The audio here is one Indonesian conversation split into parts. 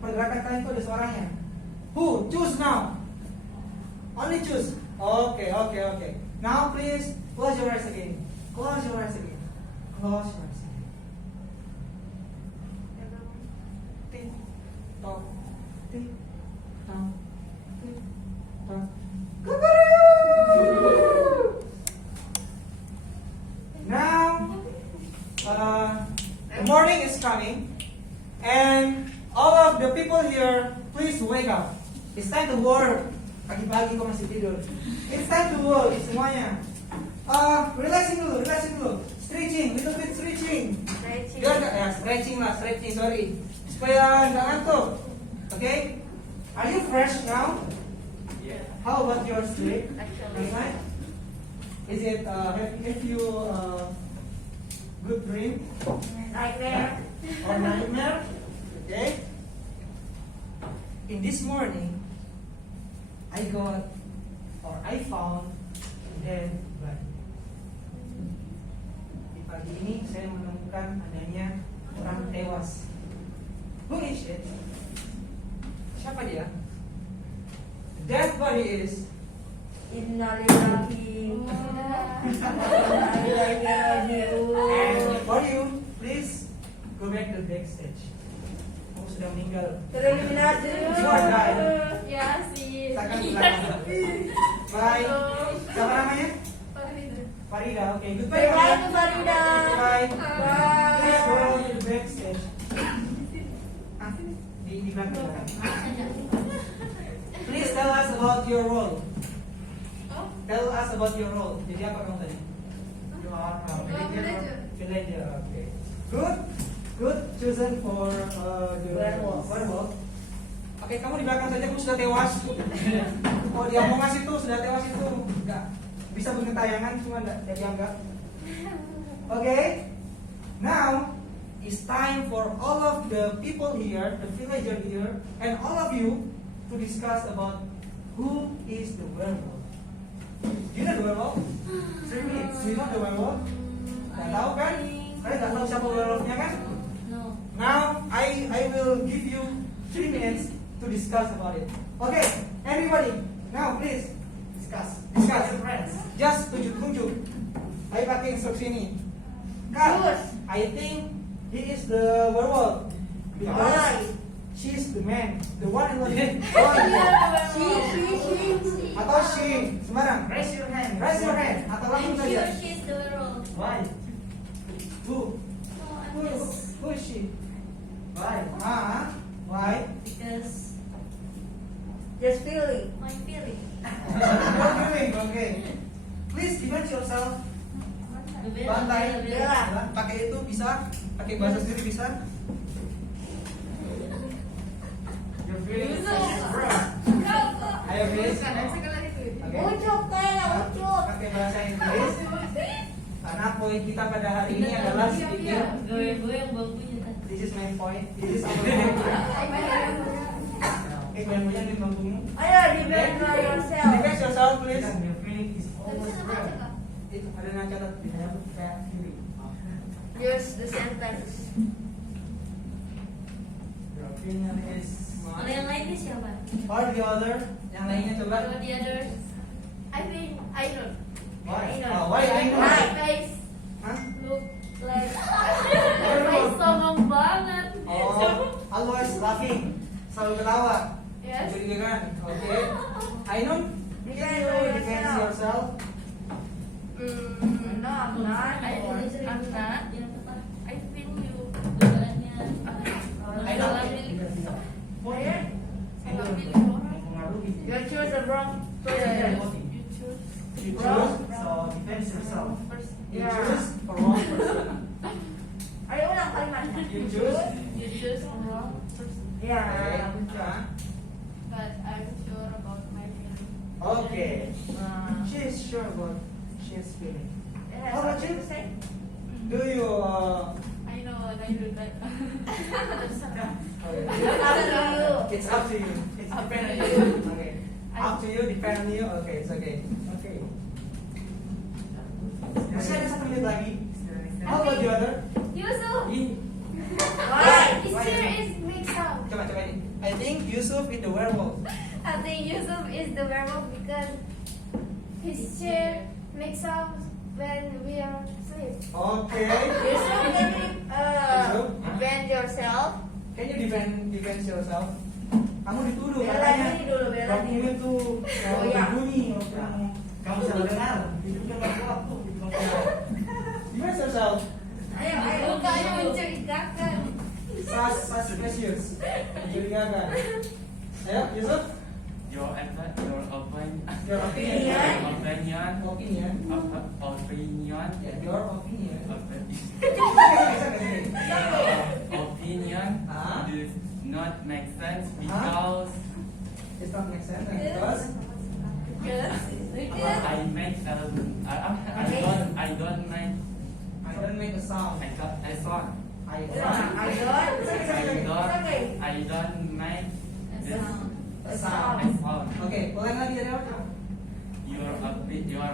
pergerakan kalian itu ada suaranya. Who? Choose now. Only choose. Okay. Now please close your eyes again. Close your eyes again. Close your eyes again. Tick tock, tick tock, tick tock. Now, the morning is coming, and all of the people here, please wake up. It's time to work. Pagi-pagi kok masih tidur. It's time to work semuanya. Relaxing dulu. Stretching, little bit stretching. Biar nggak ya, stretching, sorry. Supaya nggak ngantuk. Okay? Are you fresh now? Yeah. How about your sleep? Actually. Last night? Is it have you good dream Nightmare. or nightmare? Okay. In this morning, I found dead body. Di pagi ini saya menemukan adanya orang tewas. Who is it? Siapa dia? The dead body is Innalillahi. and for you, please go back to the backstage. Kamu sudah meninggal. Tereliminasi. You are died. Ya sih. Silakan pulang. Bye. Siapa namanya? Farida. Okay, goodbye. Bye to Farida. Bye. Bye. Please go to the backstage. Di belakang. Please tell us about your role. Tell us about your role. Jadi apa kamu tadi? You are villager. Okay. Good. Chosen for the werewolf. Oke, kamu di belakang saja. Kamu sudah tewas. Oh, dia mau ngasih tuh sudah tewas itu. Enggak bisa bikin tayangan, cuma enggak jadi anggap. Okay. Now it's time for all of the people here, the villager here, and all of you to discuss about who is the werewolf. Do you know the werewolf? 3 minutes. Do you know the werewolf? Gak tahu kan? Kalian gak tahu siapa werewolfnya kan? No. Now I will give you 3 minutes to discuss about it. Okay, everybody. Now please discuss. Friends. Just tunjuk. Ayo pakai instruksi ini. Kak, I think he is the werewolf because she's the man, the one and only. She. Atau she, sembarang. Raise your hand. Atau langsung I'm sure saja. she's the werewolf. Why? Who? No, I'm Who just is she? Why? Why? because Just feeling. my feeling. You're doing okay. Please defend yourself. Bantai, Bella. pakai itu bisa, pakai bahasa sendiri bisa. Your feelings No. expressed. Ayo please. Okay. Ucuk kayak ucuk. Pakai bahasa Inggris. Karena poin kita pada hari ini adalah speaking. Gue yang bangkunya. This is my point. This is our point. Oke, kalian punya di bangkumu. Ayo defend yourself. Defend yourself, please. Your feeling is always real. Itu ada yang catat di saya kayak gini. Use the sentence. Your opinion is Kalau yang lainnya siapa? or the other. Yang lainnya coba. Kalau the others, I think I don't. Why? I know. Oh, why I know? Why? My face Hah? look like my face sombong banget. Oh, always laughing. Selalu ketawa. Yes. Mencurigakan. Oke. Ainun, can you defend yourself? No, I'm not. I'm not. Yang pertama, I think you dugaannya I don't salah think. pilih. Salah Ainun. pilih orang. Mempengaruhi. You choose the wrong Yeah, person. you choose You Wrong. choose. So defend yourself. first. You Yeah. choose for wrong person. Ayo ulang kalimatnya. You choose. You choose wrong person. Ya. Okay. But I'm sure about my feeling. Okay. She is sure about she is feeling. How about you? Do you I know what I do that. It's up to you. It's depend on you. Okay. Up to you, depend on you. Okay, it's okay. Okay. Masih ada 1 menit lagi. How about the other? You also. Ini. Why? It's here is mixed up. Coba. I think Yusuf is the werewolf. I think Yusuf is the werewolf because his chair makes sounds when we are asleep. Okay. Yusuf, can you Yusuf? defend yourself? Can you defend yourself? Kamu dituduh Bela katanya. diri dulu, bela Kamu diri. itu Oh, iya. berbunyi. Kamu salah dengar. Itu kan nggak kuat tuh. Itu nggak kuat. Defend yourself. Ayo, ayo. Mukanya mencurigakan. Suspicious. Mencurigakan. Ayo, Yusuf. Your opinion. Your opinion. Opinion. Opinion. Opinion. Yeah, your opinion. Opinion Ah. does not make sense because It's not make sense because I make I don't make I don't make a sound. I got a song. I I don't make a this sound. a sound. Oke, ulang lagi dari awal. Your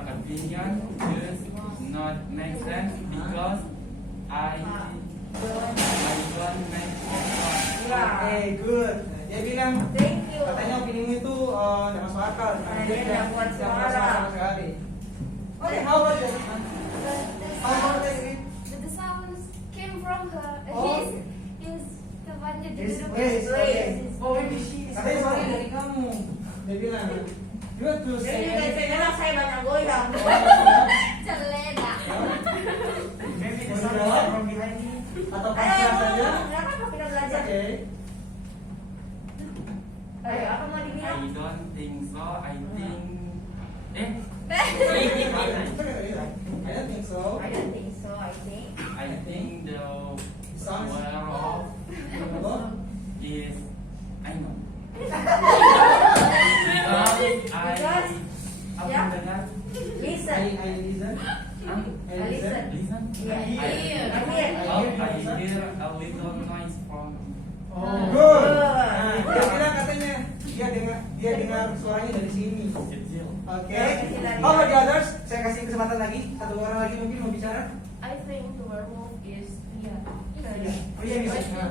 opinion does not make sense because I don't make a sound. Oke, good. Dia bilang Thank you. katanya opinimu itu nggak masuk akal. Dia nggak buat nggak suara. masuk akal sama sekali. Oke, how about you? How about you? The sounds came from her. Oh, His kawannya His duduk. place, okay. Oh, maybe she is. Katanya soalnya dari kamu. Dia bilang, you have to Jadi say. biasanya saya banyak goyang. Celena. Maybe the sound is from behind me. Atau Ayo, pasrah saja. nggak apa-apa kita belajar. Oke. Ayo, apa mau I dibilang? don't think so. I think eh I don't think so. I don't think so. I think. I think the Sounds- werewolf Werewolf? is I know. Because, Apa yeah. dengar? Listen. I listen. Hah? I I listen. Listen. Yeah. I hear. I hear. Oh, I hear a little noise from. Oh, good. Good. Nah, dia bilang katanya dia dengar suaranya dari sini. Kecil. Oke. How about the others? Saya kasih kesempatan lagi. Satu orang lagi mungkin mau bicara. I think the werewolf is yeah. Iya. Oh iya bisa. Nah,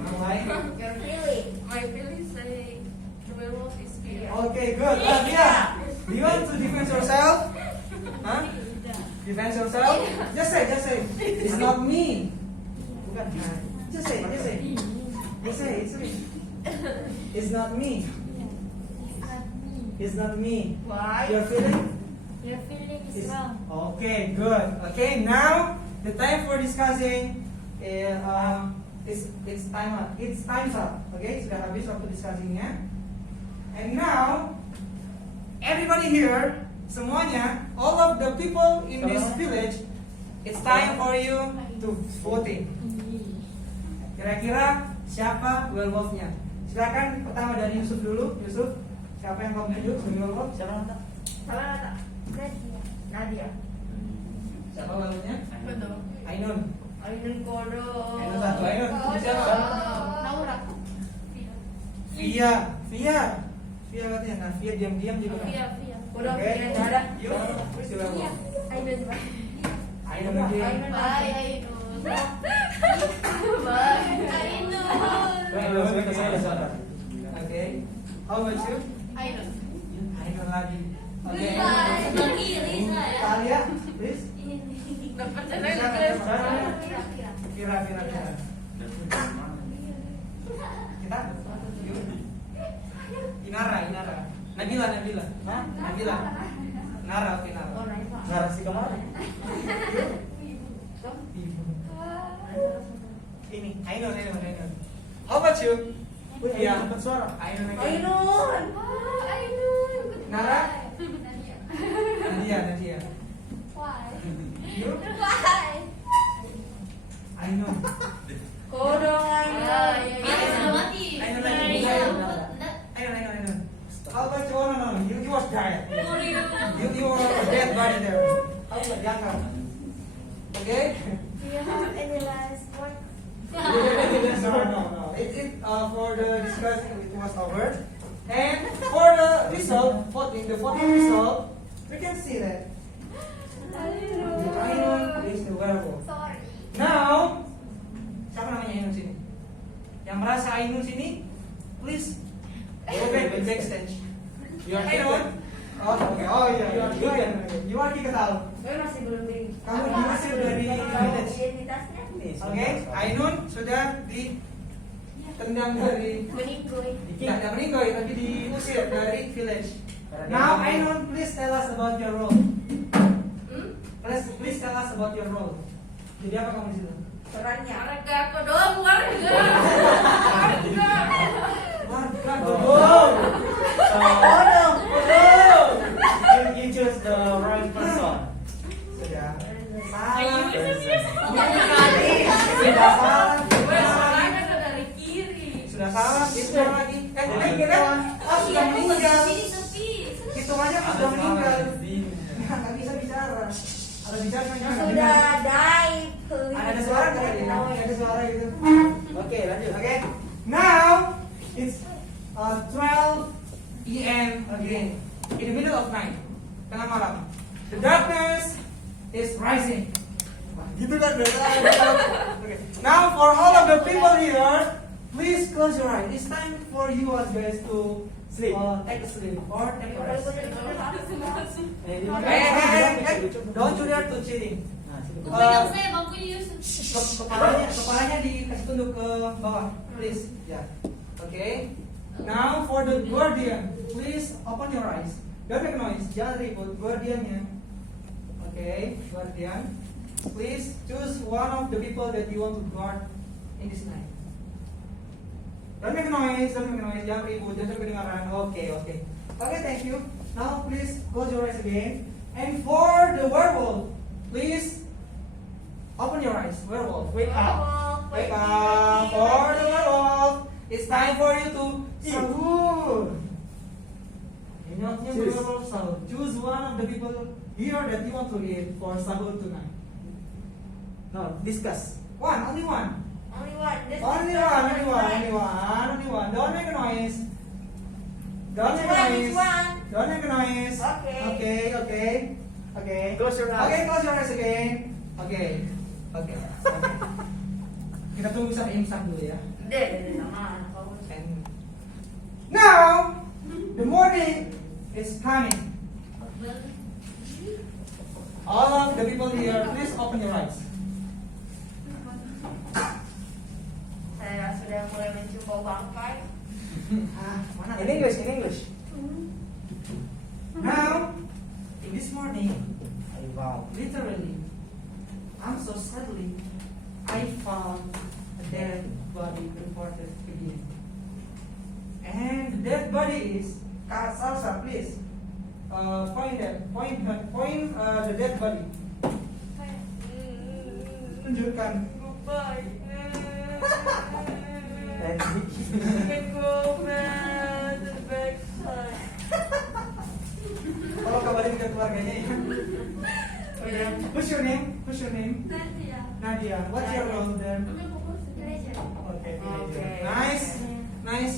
orang lain. Your feeling. My feeling say the werewolf is fear. Oke, good. Dia. Do you want to defend yourself? Huh? Defend yourself? Just say. It's not me. Bukan. Nah, just say. It's not me. It's not me. Why? Your feeling? Your feeling is Is- wrong. Okay, good. Okay, now the time for discussing it's time up. It's time's up. Okay, sudah habis waktu discussingnya. And now everybody here, semuanya, all of the people in this village, it's time for you to voting. Kira-kira siapa werewolfnya? Silakan pertama dari Yusuf dulu. Yusuf, siapa yang kamu tunjuk sebagai werewolf? Siapa nata? Salah kata. Nadia. Siapa werewolfnya? Betul. Ainun. Ainun Kodo. Ainun satu. Ainun. Siapa? Naura. Via katanya. Nah, Via diam-diam juga. Via. Kodo Oke. pilih nggak ada. Yuk, who's the werewolf? Iya. Ainun. Ainun lagi. Ainun. Bye Ainun. Bye Ainun. Oke. How about you? Ainun. Ainun lagi. Oke. Bye. Lagi Lisa ya. Talia, please. Dapat Siapa? channel Kira. Kita? Yuk. Inara. Nabila. Hah? Nabila. Nara, oke Nara. Oh, Naifa. Narasi kemarin. Ini, Ainun. How about you? Iya. Dapat suara. Ainun. Ainun. Ainun. Nara? Goodbye. Nadia. Why? You? Why? Ainun. Kodo Ainun. Ainun mati. Ainun lagi. Ainun. How about you? Oh, no. You was dead. You were a dead body there. How about Jaka? Okay? Do you have any last word? No. For the discussion, it was over. And for the voting result, we can see that Ainun is the werewolf. Sorry. Now, siapa namanya Ainun sini? Yang merasa Ainun sini, please go back to backstage. You are Ainun. Oh, oke. Oh iya, you are kicked out. Gue masih belum di. Kamu diusir dari village. Identitasnya. Oke, Ainun sudah ditendang dari Meninggoy. tidak meninggal tapi diusir dari village. Now Ainun, please tell us about your role. Please tell us about your role. Jadi apa kamu di situ? Perannya. Warga kodong, warga. Warga. Warga Bodong. Kodong. You choose the right person. Sudah. Ayo, Sudah salah. gue suaranya udah dari kiri. Sudah salah. Hitung lagi. Kira oh sudah meninggal. Hitung aja sudah meninggal. Nggak bisa bicara. Ada bicara nggak? Sudah dive. Ada suara nggak? Ada suara gitu. Oke, lanjut. Okay. Now it's 12 p.m. again. In the middle of night. Tengah malam. The darkness is rising. Gitu kan? Okay. Now for all of the people here, please close your eyes. It's time for you guys to Sleep. Take a sleep or take a rest. Hey, Don't you dare to cheating. Nah, sini. Pegang saya bangkunya Yusuf. Kepalanya dikasih tunduk ke bawah, please. Ya. Okay. Now for the guardian, please open your eyes. Don't make noise. Jangan ribut. Guardiannya. Okay, guardian. Please choose one of the people that you want to guard in this night. Don't make noise. Don't make noise. Jangan ribut. Jangan kedengaran. Okay. Okay, thank you. Now please close your eyes again. And for the werewolf, please open your eyes. Werewolf, wake up. Wake up. For the werewolf, it's time for you to sahur. Ingatnya Choose. werewolf sahur. Choose one of the people here that you want to eat for sahur tonight. No, discuss. Only one. Only one. This Only is one. right. Don't make a noise. Don't Which make a one? noise. Which one? Don't make a noise. Okay. Okay. Close your eyes. Okay, close your eyes again. Okay. Kita tunggu sampai imsak dulu ya. Deh, sama anak kamu. And now the morning is coming. All of the people here, please open your eyes. Saya sudah mulai mencium bau bangkai. Mana? In English. Now, in this morning, Wow. literally, I'm so sadly, I found a dead body reported again. And the dead body is Kak Salsa, please. Point the dead body. Tunjukkan. Can go back to the backside. Tolong kabarin ke keluarganya ya. What's your name? Nadia. What's your role there? Okay. Okay. Nice.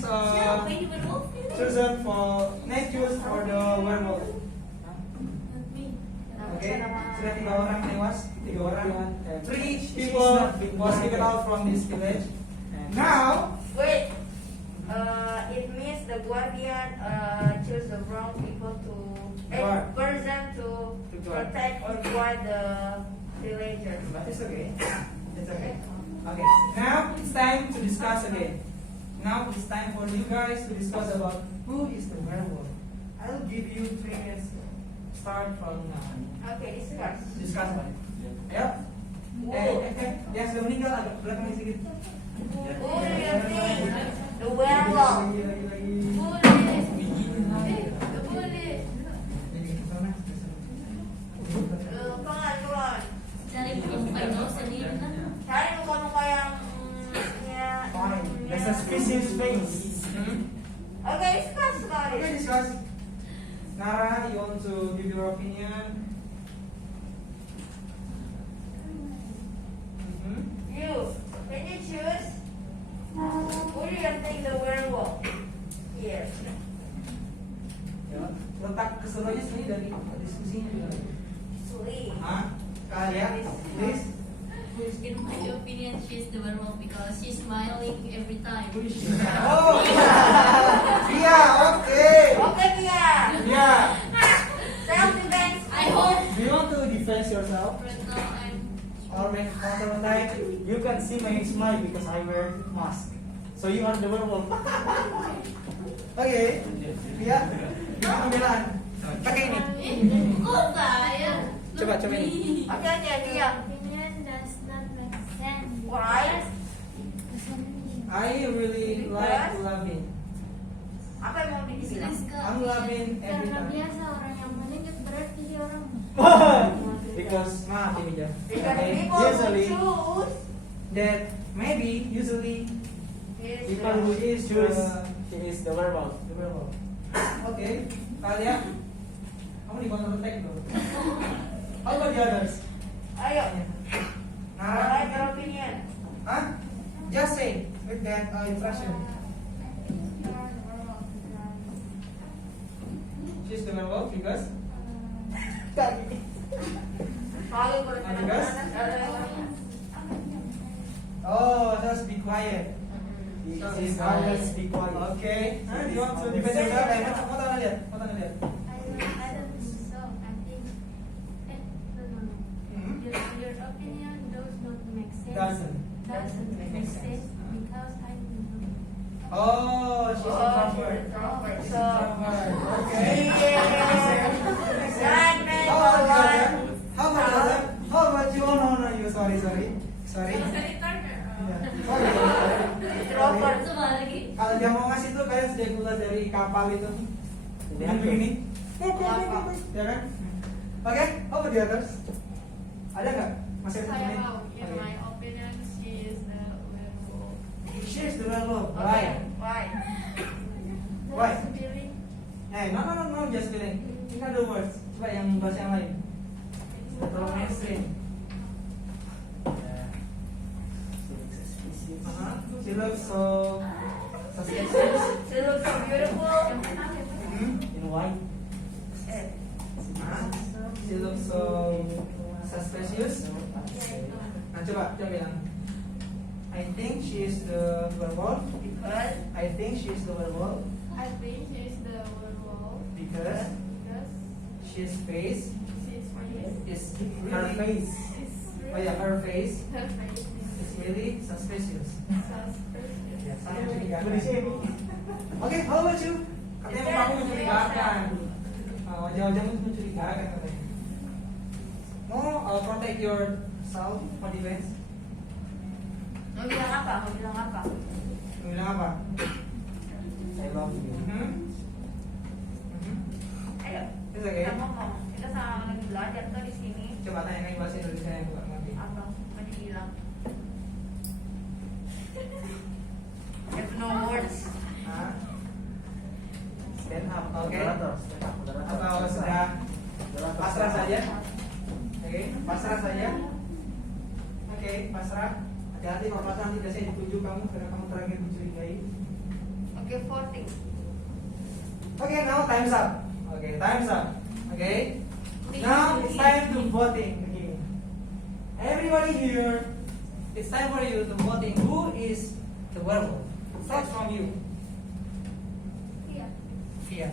Siapa ini werewolf? Chosen for nice choose for the werewolf. Okay. Sudah 3 orang tewas. 3 orang. 3 people was kicked out from this village. Now, Wait. It means the guardian choose the wrong people to Guard. person to guard. protect or guard the villagers. but it's okay. It's okay. Okay. Now it's time to discuss again. Now it's time for you guys to discuss about who is the werewolf. I'll give you 3 minutes. Start from now. Okay, discuss. Discuss about it. Ayo. Yang sudah meninggal agak belakang sedikit. Who do you think? The werewolf. Lagi. Keluar. Cari muka itu sendiri kan? Cari muka-muka yang Fine. There's a suspicious face. Okay, discuss about Okay, it. discuss. Nara, you want to give your opinion? You, can you choose? Who do you think the werewolf? Here. Ya, letak keseruannya sini dari diskusinya juga. Sweet. Hah? Kalian, please. Who In my opinion, she's the werewolf because she's smiling every time. Who is she? Oh, yeah, okay. Oke Kia. Yeah. Self defense. I hope Do you want to defend yourself? right now I'm. Or when counter attack, you can see my smile because I wear mask. So you are the werewolf. Okay. Yeah. Gimana pembelaan? Pakai ini. Kok saya? Coba, coba ini. Lebih. Oke Kia Kia. Opinion does not make sense. Why? I really like loving. Apa yang mau dibilang? I'm loving every Karena time. biasa orang yang meningkat berarti dia orang. Because maaf ini ya. Because Okay. people Usually who choose that maybe usually is people who is Choose. he is the werewolf. The werewolf. Okay. Kalian kamu di counter attack bro. How about the others? Ayo. Nah, Alright, your opinion. huh? Just say with that impression. She's the werewolf because Selalu Adidas? oh, just be quiet. She's always be quiet. Okay. Do you want to defend yourself? Mau tangan lihat, mau tangan lihat. I don't think so. I think. No. Hmm? Your opinion does not make sense. Doesn't Make sense because I don't know. Oh, she's Oh, introvert. she's introvert. She's So- introvert. Okay. Dan How about the other? How about the other? How about you? Oh no, you sorry. Sorry, Turner. Introvert. Coba lagi. Kalau dia mau ngasih tuh kayak sedang keluar dari kapal itu. Yang begini. Ya kan? Oke, how about the others? Ada nggak? Masih ada Saya temennya? mau. In Oke. my opinion, she is the werewolf. She is the werewolf. Why? Why? Why? Just feeling. No, just kidding. In other words, coba yang bahasa yang lain. Terlalu mainstream. She looks so suspicious. She looks so beautiful. In white. She looks so suspicious. Nah, coba bilang. I think she is the werewolf. Because I think she is the werewolf I think she is the werewolf because because she's face she's is Her really. face. Oh yeah, her face her face is really suspicious. suspicious. Sangat mencurigakan. Oke, how about you? Katanya kamu mencurigakan. Wajah-wajahmu mencurigakan katanya. Mau protect yourself for defense? mau bilang apa? Mau bilang apa? I love you. Ayo. It's okay. Kita ngomong. Kita sama lagi belajar tuh di sini. Coba tanya bahasa Indonesia yang bukan ngerti. Apa? Mau dibilang? Have no words. Hah? Stand up, oke? Moderator, stand up, moderator. Atau sudah Moderator, pasrah stand up. saja? Oke, pasrah saja. Oke, pasrah. Hati-hati kalau pasrah nanti biasanya ditunjuk kamu karena kamu terakhir mencurigai. Oke, voting. Okay, now time's up. Okay, time's up. Okay. Now it's time to voting again. Everybody here, it's time for you to voting. Who is the werewolf? Starts from you. Iya. Via.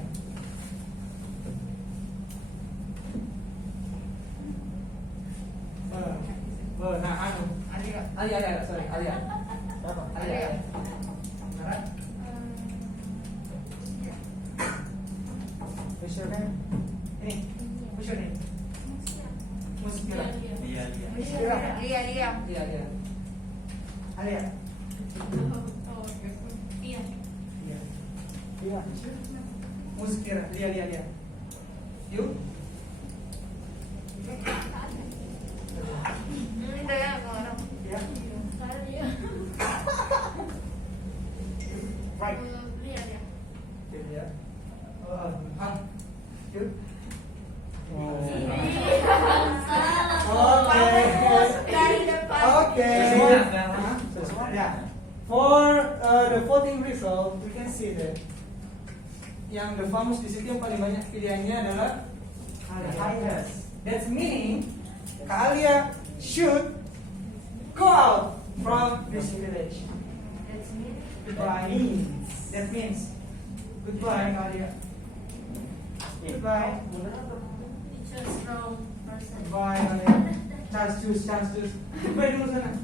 Nah, anu. Alia, sorry, Alia. Siapa? Alia. Benar? What's your name? Ini, what's your name? Muskira. Iya. Lia. Iya. Alia. Oh, okay. Iya. Iya. Iya. Muskira. Lia. You? Itu ya kalau Ya. Saya. Right. Lihat ya. Ya. You? fokus dari depan. Okay. Sesuai. Sesuai. Ya. For the voting result, we can see that yang the famous di situ yang paling banyak pilihannya adalah Alia. That's meaning Kak Alia should go out from this village. That's me. Goodbye. That means goodbye, Nadia. Goodbye. Choose wrong person. Goodbye, Nadia. Chance choose. Goodbye dulu sana.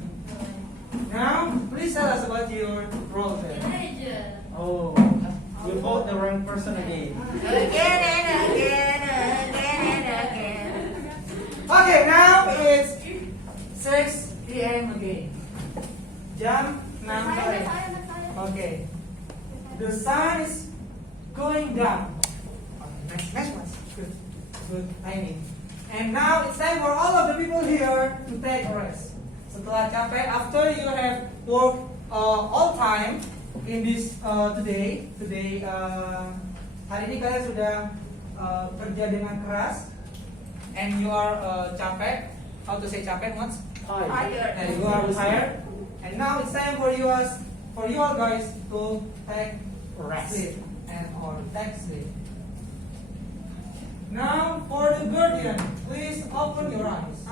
Now, please tell us about your role there. Teenager. Oh, you vote the wrong person again. Again and again and again. Okay, now it's 6 p.m. again. Jam 6 sore. Okay. The sun is going down. Okay, next one. Good timing. And now it's time for all of the people here to take a rest. Setelah capek, after you have worked all time in this today, hari ini kalian sudah kerja dengan keras, and you are capek. How to say capek? Once? Tired. And you are tired. And now it's time for you all guys to take Rest. sleep or take sleep. Now for the guardian, please open your eyes.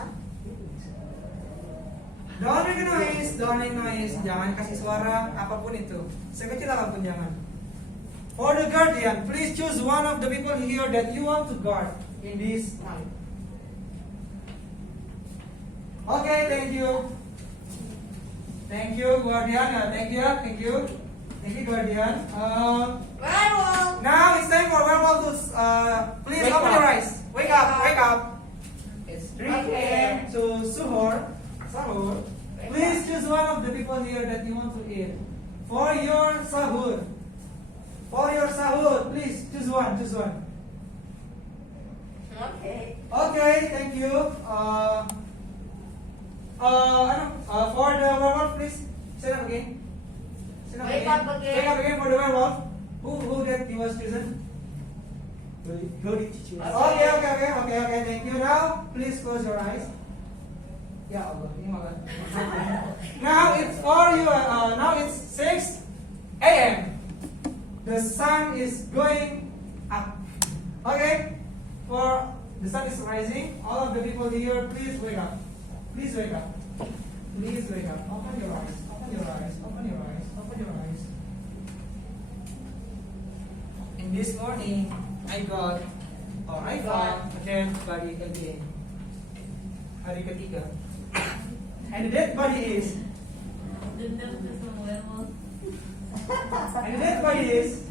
Don't make noise, jangan kasih suara apapun itu, sekecil apapun jangan. For the guardian, please choose one of the people here that you want to guard in this night. Okay, thank you, guardian. Thank you, guardian. Werewolf. Now it's time for werewolf to please Wake open up. your eyes. Wake up. It's 3 a.m. to Sahur. Please choose one of the people here that you want to eat for your sahur. Please choose one. Okay. Okay, thank you. For the werewolf, please stand up again. Wake up again. Wake up again for the werewolf. Who that he was chosen? Okay. Thank you. Now, please close your eyes. Ya Allah, ini malah. Now it's for you. Now it's 6 a.m. The sun is going up. Okay. For the sun is rising. All of the people here, please wake up. Open your eyes. In this morning, I found a dead body again. Hari ketiga. And the dead body is. Dendam ke sama werewolf. And the dead body is.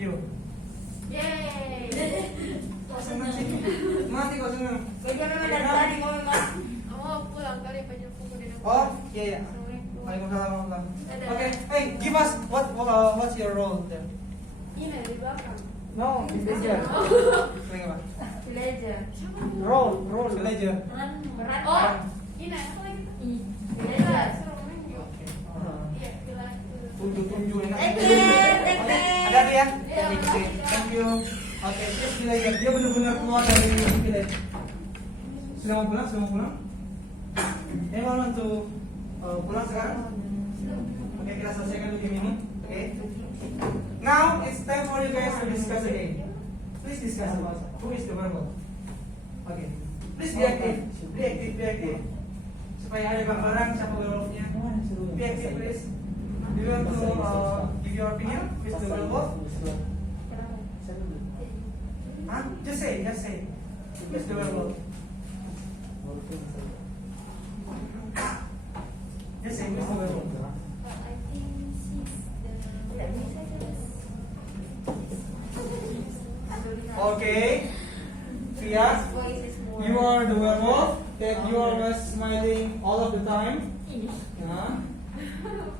You. Yay! Kok seneng sih? Mati kok seneng. Kerja memang dari tadi mau memang. Mau pulang kali banyak buku di rumah. Oh, iya. Waalaikumsalam warahmatullahi wabarakatuh. Okay, hey, give us what's your role there? Ini di belakang. No, villager. Sering apa? Villager. Roll. Villager. Berat. Oh, ini apa lagi? Villager. Suruh menunjuk. Iya, bilang. Tunjuk enak. Thank you. Ada tuh ya? Iya, Thank you. Oke, terus villager. Dia benar-benar keluar dari village. Sudah mau pulang? Dia mau untuk pulang sekarang? Oke, kita selesaikan dulu minum. Oke. Now it's time for you guys to discuss again. Please discuss about who is the werewolf. Okay. Please be active. Be active. Supaya ada gambaran siapa werewolfnya. Be active, please. Do you want to give your opinion with the werewolf? Huh? Just say. Who's the werewolf? Just say who's the werewolf. I think Okay. Fias, you are the werewolf that you are always smiling all of the time.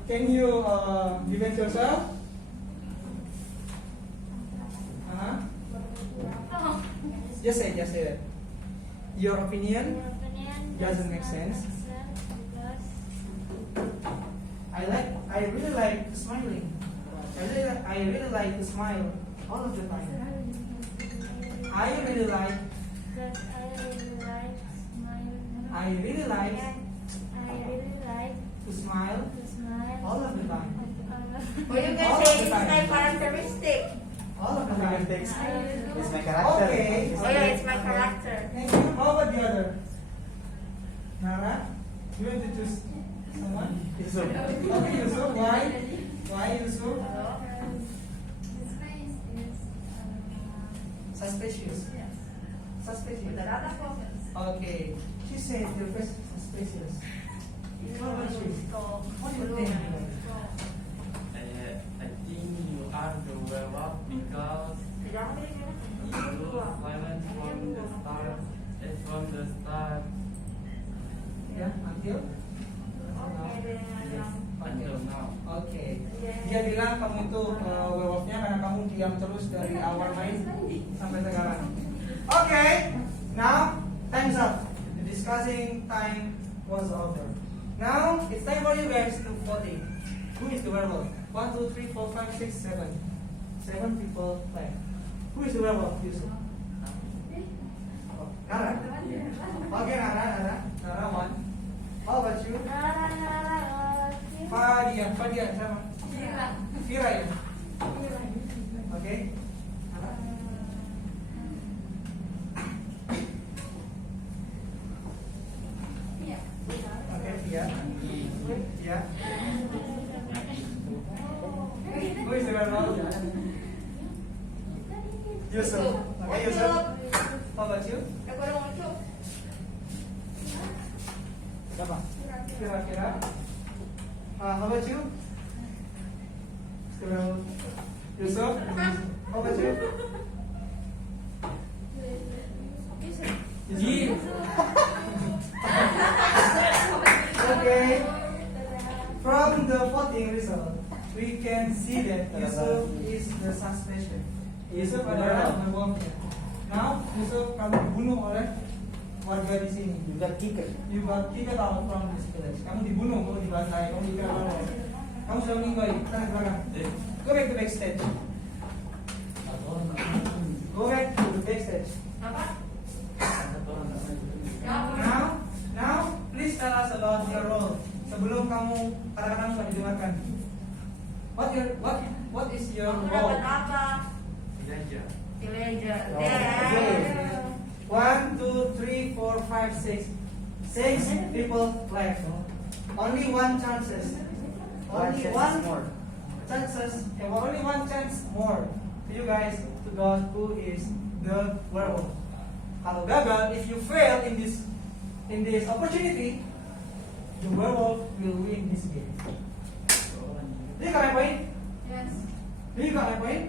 Can you defend yourself? Just say that. Your opinion doesn't make sense. I really like smiling. I really like to smile all of the time. I really like to smile all of the time. Or you can say it's my characteristic. All of the time. It's my character. Okay. Oh yeah, it's my character. Thank you. How about the other? Nara, you want to choose someone? Yusuf. Okay, Yusuf. Why? Why Yusuf? His face is Suspicious. yes. Suspicious. Udah kata kok. Okay. She said your face is suspicious. What about you? What do you think? I think you are the werewolf because Tidak ada yang you silent from the start. From the start Yeah, until? Oke deh, until now. Oke. Dia bilang kamu itu werewolfnya karena kamu diam terus dari awal main sampai sekarang. Oke. Now time's up. The discussing time was over. Now it's time for you guys to voting. Who is the werewolf? 1, 2, 3, 4, 5, 6, 7. 7 people left. Who is the werewolf? Yusuf. Oh, Nara. Okay, Nara 1. How about you? Fadia sama. Fira ya. Okay. Okay, Fia. Fia. Who is the werewolf? Yusuf. Okay, Yusuf. How about you? Aku udah mau lucu. Siapa? Kira-kira. How about you? Yusuf. How about you? Ji. Okay. From the voting result, we can see that Yusuf is the suspicion. Yusuf adalah werewolfnya. Now, Yusuf kamu dibunuh oleh warga di sini. You got kicked. You got kicked out from this village. Kamu dibunuh, kamu dibantai, kamu dikira. Kamu sudah meninggal. Tangan belakang. Go back to backstage. Go back to the backstage. Apa? Now, please tell us about your role. Sebelum kamu kata-katamu nggak didengarkan. What is your Kamu role? dapat apa? Villager. Villager. Oh, Yeah. 1, 2, 3, 4, 5, 6. 6 people left. Only one chances. Only one more. chances. Only one chance more. To you guys to guess who is the werewolf. Kalau gagal, if you fail in this opportunity, the werewolf will win this game. Do you got my point? Yes. Do you got my point?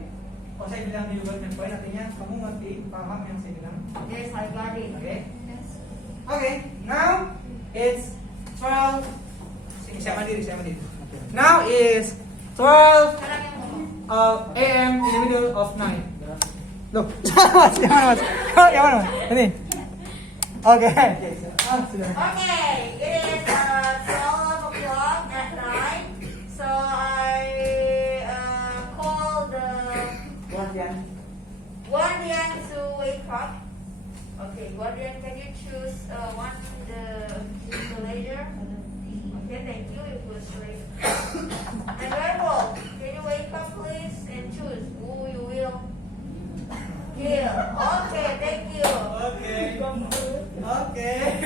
Kalau saya bilang do you got my point, artinya kamu ngerti, paham yang saya bilang. Yes, I got it. Okay. Yes. Okay. Now it's 12. Sini saya mandiri. Now is 12 Sekarang yang ngomong. a.m. in the middle of night. Loh, yang mana mas? Yang mana mas? Ini. Oke. Sudah. Okay, it is 12 o'clock at night. So I call the guardian to wake up. Okay, guardian, can you choose one the villager? Okay, thank you. It was late. And werewolf, can you wake up please and choose who you will kill? Okay, thank you. Okay.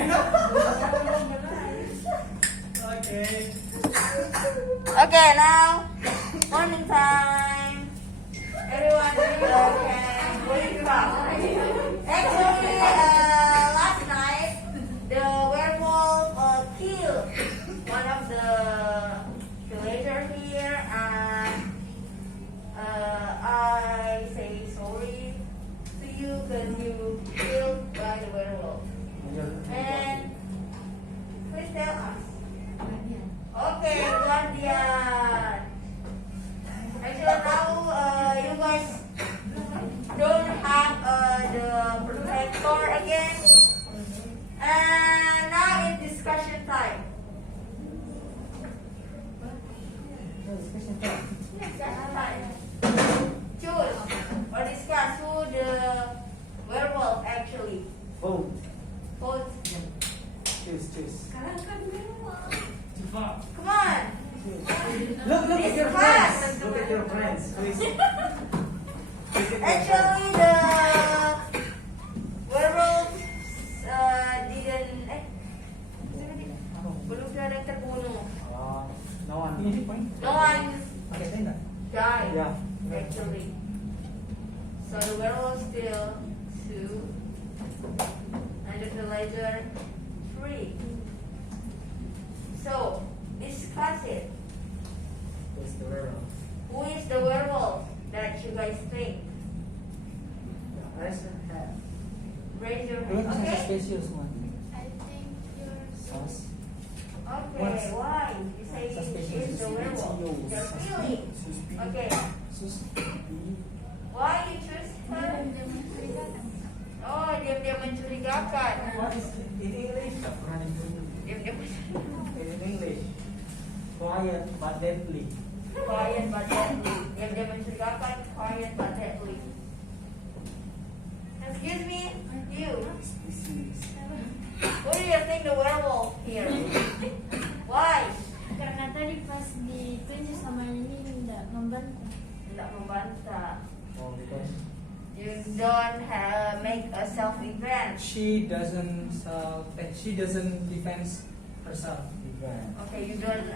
Okay, now morning time. Everyone can wake up. Actually, last night the werewolf killed one of the villager here, and I say sorry to you because you killed by the werewolf. And please tell us. Okay, guardian. Actually now you guys don't have the protector again. And now it's discussion time. Discussion time. Choose or discuss who the werewolf actually. Vote. Vote. Choose. Cepat. Come on. Look at your friends. Look at your friends. Please. Actually, the werewolf didn't. Ini point. No one Oke, saya enggak. died, Yeah. actually. So the werewolf still 2, and the villager 3. So, discuss it. Who's the werewolf? Who is the werewolf that you guys think? Raise your hand. Raise your Belum hand. bisa Okay? spesial semua. I think you're Sus. Okay, What's- why? You say Suspicious she's the werewolf. suspicious. You're feeling. Okay. Sus. Why you choose her? Oh, diam-diam mencurigakan. What is in English? Diam-diam In English. Quiet but deadly. quiet but deadly. Diam-diam mencurigakan, quiet but deadly. Excuse me, you. Who do you think the werewolf here? Why? karena tadi pas ditunjuk sama ini tidak membantah. Tidak membantah. Oh, because You don't have, make a self-defense. she doesn't defend herself. Okay, you don't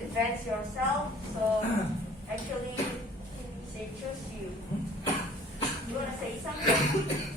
defend yourself, so actually she chose you. You wanna say something?